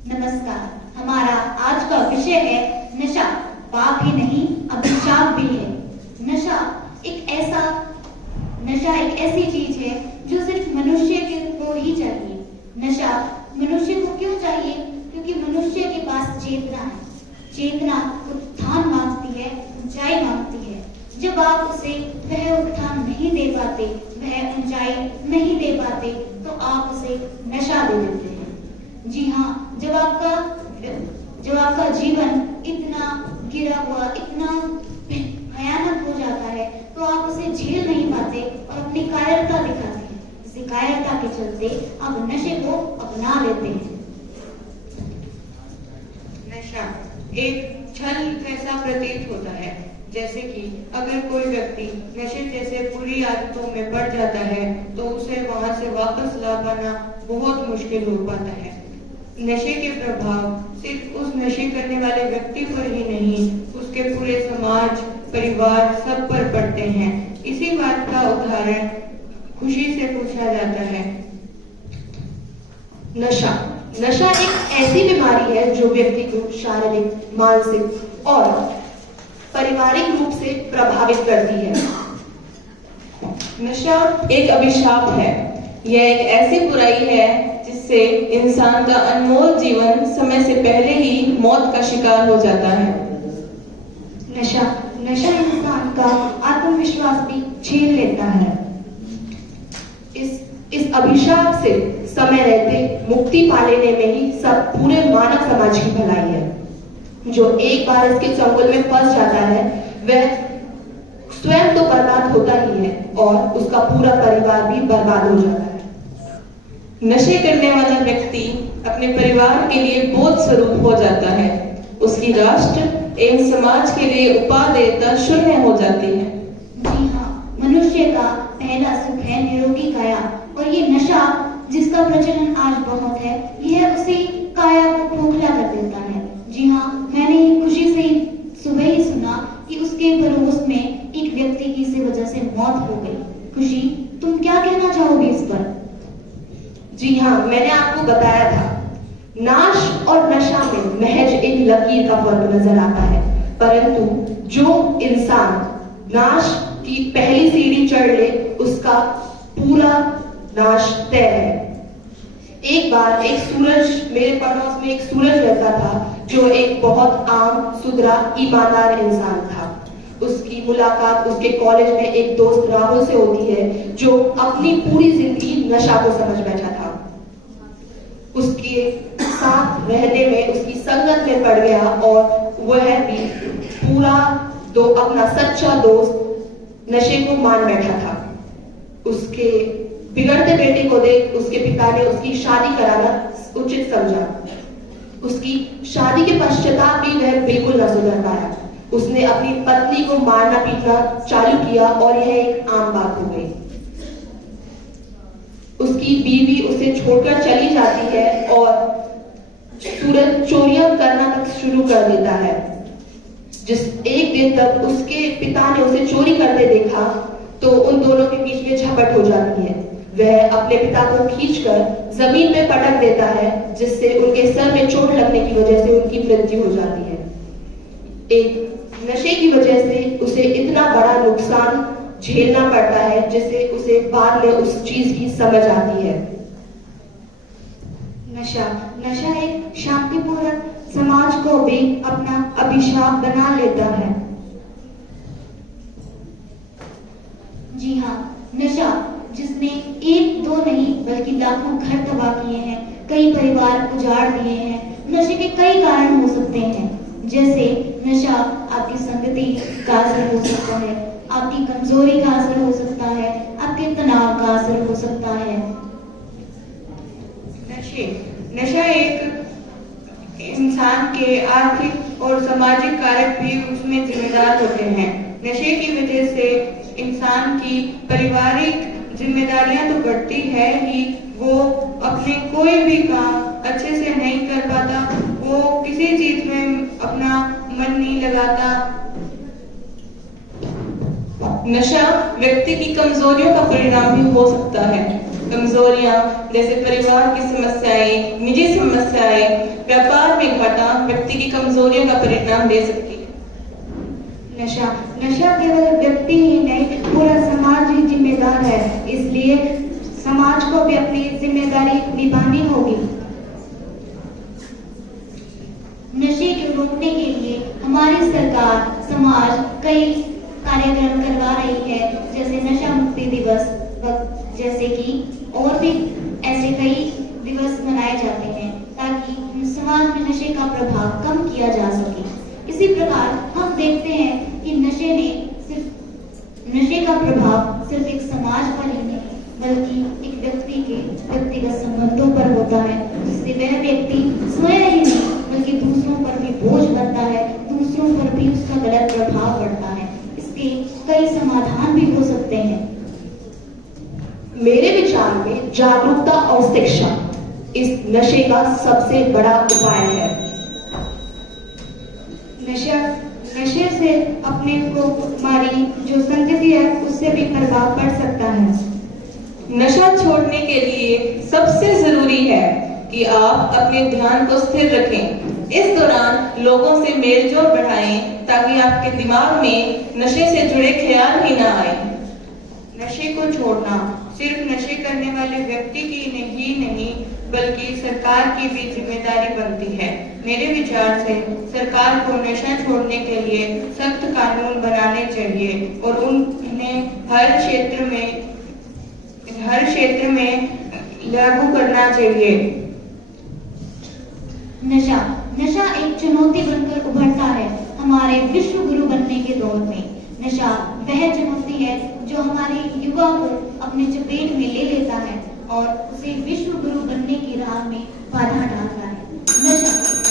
नमस्कार। हमारा आज का विषय है नशा। पाप ही नहीं, अभिशाप भी है। नशा एक ऐसी चीज है जो सिर्फ मनुष्य को ही चाहिए। नशा मनुष्य को क्यों चाहिए? क्योंकि मनुष्य के पास चेतना है। चेतना उत्थान मांगती है, ऊंचाई मांगती है। जब आप उसे वह उत्थान नहीं दे पाते, वह ऊंचाई नहीं दे पाते, तो आप उसे नशा दे देते हैं। जी हाँ, जब आपका जीवन इतना गिरा हुआ, इतना भयानक हो जाता है, तो आप उसे झेल नहीं पाते और अपनी कायरता दिखाते हैं। इसी कायरता के चलते आप नशे को अपना लेते हैं। नशा एक छल जैसा प्रतीत होता है, जैसे कि अगर कोई व्यक्ति नशे जैसे बुरी आदतों में पड़ जाता है तो उसे वहां से वापस ला पाना बहुत मुश्किल हो पाता है। नशे के प्रभाव सिर्फ उस नशे करने वाले व्यक्ति पर ही नहीं, उसके पूरे समाज, परिवार सब पर पड़ते हैं। इसी बात का उदाहरण खुशी से पूछा जाता है। नशा एक ऐसी बीमारी है जो व्यक्ति को शारीरिक, मानसिक और पारिवारिक रूप से प्रभावित करती है। नशा एक अभिशाप है। यह एक ऐसी बुराई है जिससे इंसान का अनमोल जीवन समय से पहले ही मौत का शिकार हो जाता है। नशा इंसान का आत्मविश्वास भी छीन लेता है। इस अभिशाप से समय रहते मुक्ति पा लेने में ही सब पूरे मानव समाज की भलाई है। जो एक बार इसके चंगुल में फंस जाता है, वह स्वयं तो बर्बाद होता ही है और उसका पूरा परिवार भी बर्बाद हो जाता है। नशे करने वाला व्यक्ति अपने परिवार के लिए बोझ स्वरूप हो जाता है। उसकी राष्ट्र एवं समाज के लिए उपादेयता शून्य हो जाती है। जी हाँ, मनुष्य का पहला सुख है निरोगी काया, और ये नशा जिसका प्रचलन आज बहुत है, यह उसी काया को खोखला कर देता है। जी हाँ, मैंने खुशी से सुबह ही सुना कि उसके पड़ोस में एक व्यक्ति की इसी वजह से मौत हो गई। खुशी, तुम क्या कहना चाहोगे इस पर? जी हाँ, मैंने आपको बताया था, नाश और नशा में महज एक लकीर का फर्क नजर आता है, परंतु जो इंसान नाश की पहली सीढ़ी चढ़ ले, उसका पूरा नाश तय है। एक बार मेरे पड़ोस में एक सूरज रहता था, जो एक बहुत आम, सुधरा, ईमानदार इंसान था। उसकी मुलाकात उसके कॉलेज में एक दोस्त राहुल से होती है, जो अपनी पूरी जिंदगी नशा को समझ बैठा था। उसके साथ रहने में, उसकी संगत में पड़ गया और वह भी पूरा अपना सच्चा दोस्त नशे को मान बैठा था। उसके बिगड़ते बेटे को देख उसके पिता ने उसकी शादी कराना उचित समझा। उसकी शादी के पश्चाताप भी वह बिल्कुल न सुधर पाया। उसने अपनी पत्नी को मारना पीटना चालू किया और यह एक आम बात हो गई। उसकी बीवी उसे छोड़कर चली जाती है और सूरज चोरियां करना तक शुरू कर देता है। जिस एक दिन तक उसके पिता ने उसे चोरी करते देखा, तो उन दोनों के बीच में झपट हो जाती है। वह अपने पिता को खींचकर जमीन में पटक देता है, जिससे उनके सर में चोट लगने की वजह से उनकी मृत्यु हो जाती है। एक नशे की वजह से उसे इतना बड़ा नुकसान झेलना पड़ता है, जिससे उसे बाद में उस चीज की समझ आती है। नशा एक शांतिपूर्ण समाज को भी अपना अभिशाप बना लेता है। जी हाँ, नशा जिसने एक दो नहीं बल्कि लाखों घर तबाह किए हैं, कई परिवार उजाड़ दिए हैं। नशे के कई कारण हो सकते हैं, जैसे नशा आपकी संगति का असर हो सकता है, आपकी कमजोरी का असर हो सकता है, आपके तनाव का असर हो सकता है। नशा एक इंसान के आर्थिक और सामाजिक कारक भी उसमें जिम्मेदार होते हैं। नशे की वजह से इंसान की पारिवारिक जिम्मेदारियां तो बढ़ती है ही, वो अपने कोई भी काम अच्छे से नहीं कर पाता, वो किसी चीज में अपना मन नहीं लगाता। नशा व्यक्ति की कमजोरियों का परिणाम भी हो सकता है। कमजोरियां जैसे परिवार की समस्याएं, निजी समस्याएं, व्यापार में घाटा व्यक्ति की कमजोरियों का परिणाम दे सकती है। नशा केवल व्यक्ति ही नहीं, पूरा समाज ही जिम्मेदार है। इसलिए समाज को भी अपनी जिम्मेदारी निभानी होगी। नशे को रोकने के लिए हमारी सरकार, समाज कई कार्यक्रम करवा रही है, जैसे नशा मुक्ति दिवस, जैसे कि और भी ऐसे कई दिवस मनाए जाते हैं ताकि समाज में नशे का प्रभाव कम किया जा सके। इसी प्रकार हम देखते हैं कि नशे का प्रभाव सिर्फ एक समाज पर ही नहीं बल्कि एक व्यक्ति के व्यक्तिगत संबंधों पर होता है, जिससे वह व्यक्ति स्वयं ही नहीं बल्कि दूसरों पर भी बोझ बनता है, दूसरों पर भी उसका गलत प्रभाव पड़ता है। इसके कई समाधान भी हो सकते हैं। मेरे विचार में जागरूकता और शिक्षा इस नशे का सबसे बड़ा उपाय है। नशे से अपने को हमारी जो संतति है उससे भी प्रभाव पड़ सकता है। नशा छोड़ने के लिए सबसे जरूरी है कि आप अपने ध्यान को स्थिर रखें। इस दौरान लोगों से मेलजोल बढ़ाएं ताकि आपके दिमाग में नशे से जुड़े ख्याल ही ना आए। नशे को छोड़ना सिर्फ नशे करने वाले व्यक्ति की ही नहीं बल्कि सरकार की भी जिम्मेदारी बनती है। मेरे विचार से सरकार को नशा छोड़ने के लिए सख्त कानून बनाने चाहिए और उन्हें हर क्षेत्र में लागू करना चाहिए। नशा एक चुनौती बनकर उभरता है हमारे विश्व गुरु बनने के दौर में। नशा वह चुनौती है जो हमारे युवा को अपने चपेट में ले लेता है और उसे विश्व गुरु बनने की राह में बाधा डालता है।